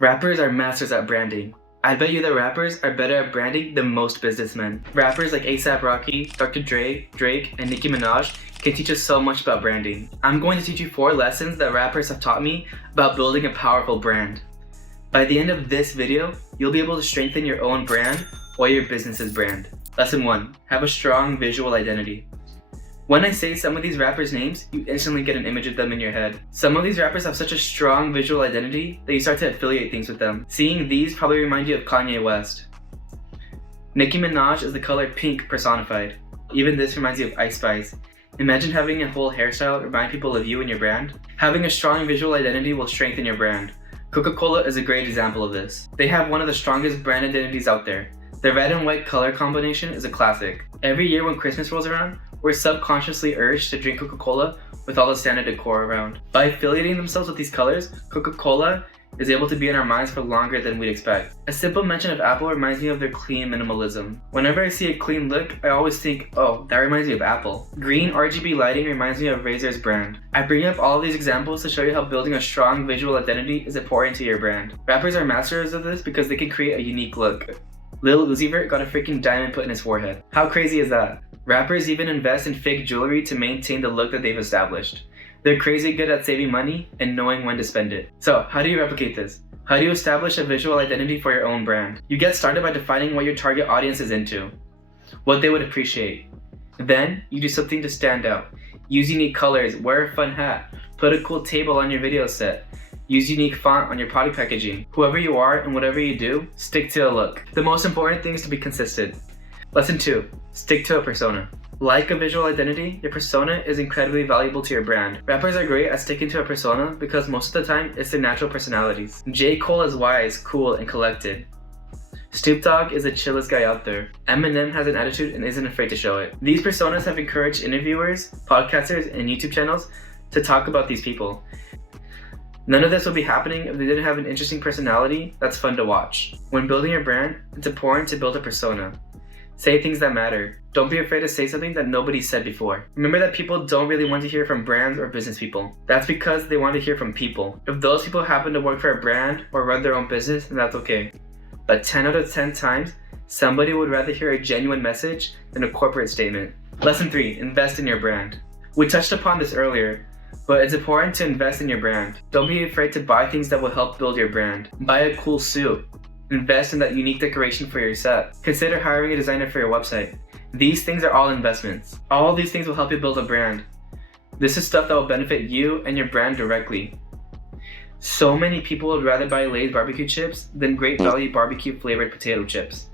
Rappers are masters at branding. I bet you that rappers are better at branding than most businessmen. Rappers like A$AP Rocky, Dr. Dre, Drake, and Nicki Minaj can teach us so much about branding. I'm going to teach you 4 lessons that rappers have taught me about building a powerful brand. By the end of this video, you'll be able to strengthen your own brand or your business's brand. Lesson 1. Have a strong visual identity. When I say some of these rappers' names, you instantly get an image of them in your head. Some of these rappers have such a strong visual identity that you start to affiliate things with them. Seeing these probably remind you of Kanye West. Nicki Minaj is the color pink personified. Even this reminds you of Ice Spice. Imagine having a whole hairstyle remind people of you and your brand. Having a strong visual identity will strengthen your brand. Coca-Cola is a great example of this. They have one of the strongest brand identities out there. The red and white color combination is a classic. Every year when Christmas rolls around, we're subconsciously urged to drink Coca-Cola with all the Santa decor around. By affiliating themselves with these colors, Coca-Cola is able to be in our minds for longer than we'd expect. A simple mention of Apple reminds me of their clean minimalism. Whenever I see a clean look, I always think, oh, that reminds me of Apple. Green RGB lighting reminds me of Razer's brand. I bring up all of these examples to show you how building a strong visual identity is important to your brand. Rappers are masters of this because they can create a unique look. Lil Uzi Vert got a freaking diamond put in his forehead. How crazy is that? Rappers even invest in fake jewelry to maintain the look that they've established. They're crazy good at saving money and knowing when to spend it. So, how do you replicate this? How do you establish a visual identity for your own brand? You get started by defining what your target audience is into, what they would appreciate. Then, you do something to stand out. Use unique colors, wear a fun hat, put a cool table on your video set, use unique font on your product packaging. Whoever you are and whatever you do, stick to a look. The most important thing is to be consistent. Lesson 2. Stick to a persona. Like a visual identity, your persona is incredibly valuable to your brand. Rappers are great at sticking to a persona because most of the time it's their natural personalities. J. Cole is wise, cool, and collected. Snoop Dogg is the chillest guy out there. Eminem has an attitude and isn't afraid to show it. These personas have encouraged interviewers, podcasters, and YouTube channels to talk about these people. None of this would be happening if they didn't have an interesting personality that's fun to watch. When building your brand, it's important to build a persona. Say things that matter. Don't be afraid to say something that nobody said before. Remember that people don't really want to hear from brands or business people. That's because they want to hear from people. If those people happen to work for a brand or run their own business, then that's okay. But 10 out of 10 times, somebody would rather hear a genuine message than a corporate statement. Lesson 3. Invest in your brand. We touched upon this earlier, but it's important to invest in your brand. Don't be afraid to buy things that will help build your brand. Buy a cool suit. Invest in that unique decoration for your set. Consider hiring a designer for your website. These things are all investments. All these things will help you build a brand. This is stuff that will benefit you and your brand directly. So many people would rather buy Lay's barbecue chips than Great Value barbecue flavored potato chips.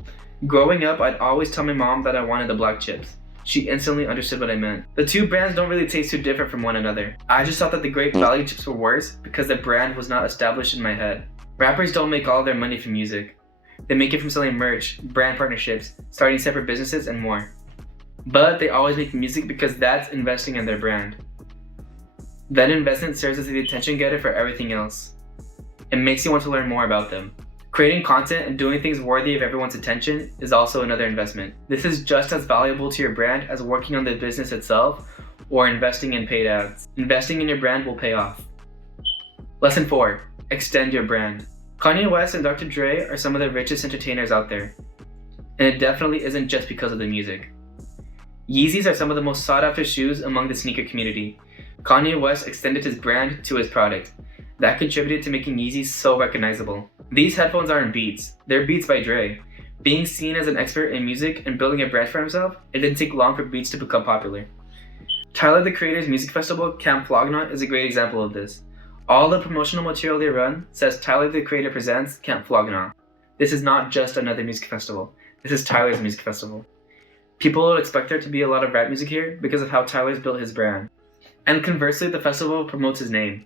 Growing up, I'd always tell my mom that I wanted the black chips. She instantly understood what I meant. The two brands don't really taste too different from one another. I just thought that the Great Value chips were worse because the brand was not established in my head. Rappers don't make all their money from music. They make it from selling merch, brand partnerships, starting separate businesses, and more. But they always make music because that's investing in their brand. That investment serves as the attention getter for everything else. It makes you want to learn more about them. Creating content and doing things worthy of everyone's attention is also another investment. This is just as valuable to your brand as working on the business itself or investing in paid ads. Investing in your brand will pay off. Lesson 4. Extend your brand. Kanye West and Dr. Dre are some of the richest entertainers out there. And it definitely isn't just because of the music. Yeezys are some of the most sought after shoes among the sneaker community. Kanye West extended his brand to his product. That contributed to making Yeezys so recognizable. These headphones aren't Beats, they're Beats by Dre. Being seen as an expert in music and building a brand for himself, it didn't take long for Beats to become popular. Tyler the Creator's music festival, Camp Flog Gnaw, is a great example of this. All the promotional material they run says Tyler the Creator presents Camp Flog Gnaw. This is not just another music festival. This is Tyler's music festival. People will expect there to be a lot of rap music here because of how Tyler's built his brand. And conversely, the festival promotes his name.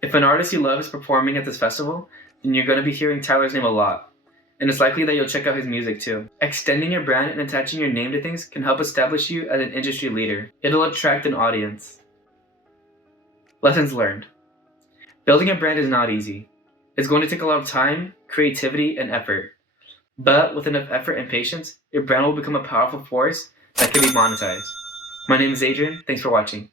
If an artist you love is performing at this festival, then you're going to be hearing Tyler's name a lot. And it's likely that you'll check out his music too. Extending your brand and attaching your name to things can help establish you as an industry leader. It'll attract an audience. Lessons learned. Building a brand is not easy. It's going to take a lot of time, creativity, and effort. But with enough effort and patience, your brand will become a powerful force that can be monetized. My name is Adrian. Thanks for watching.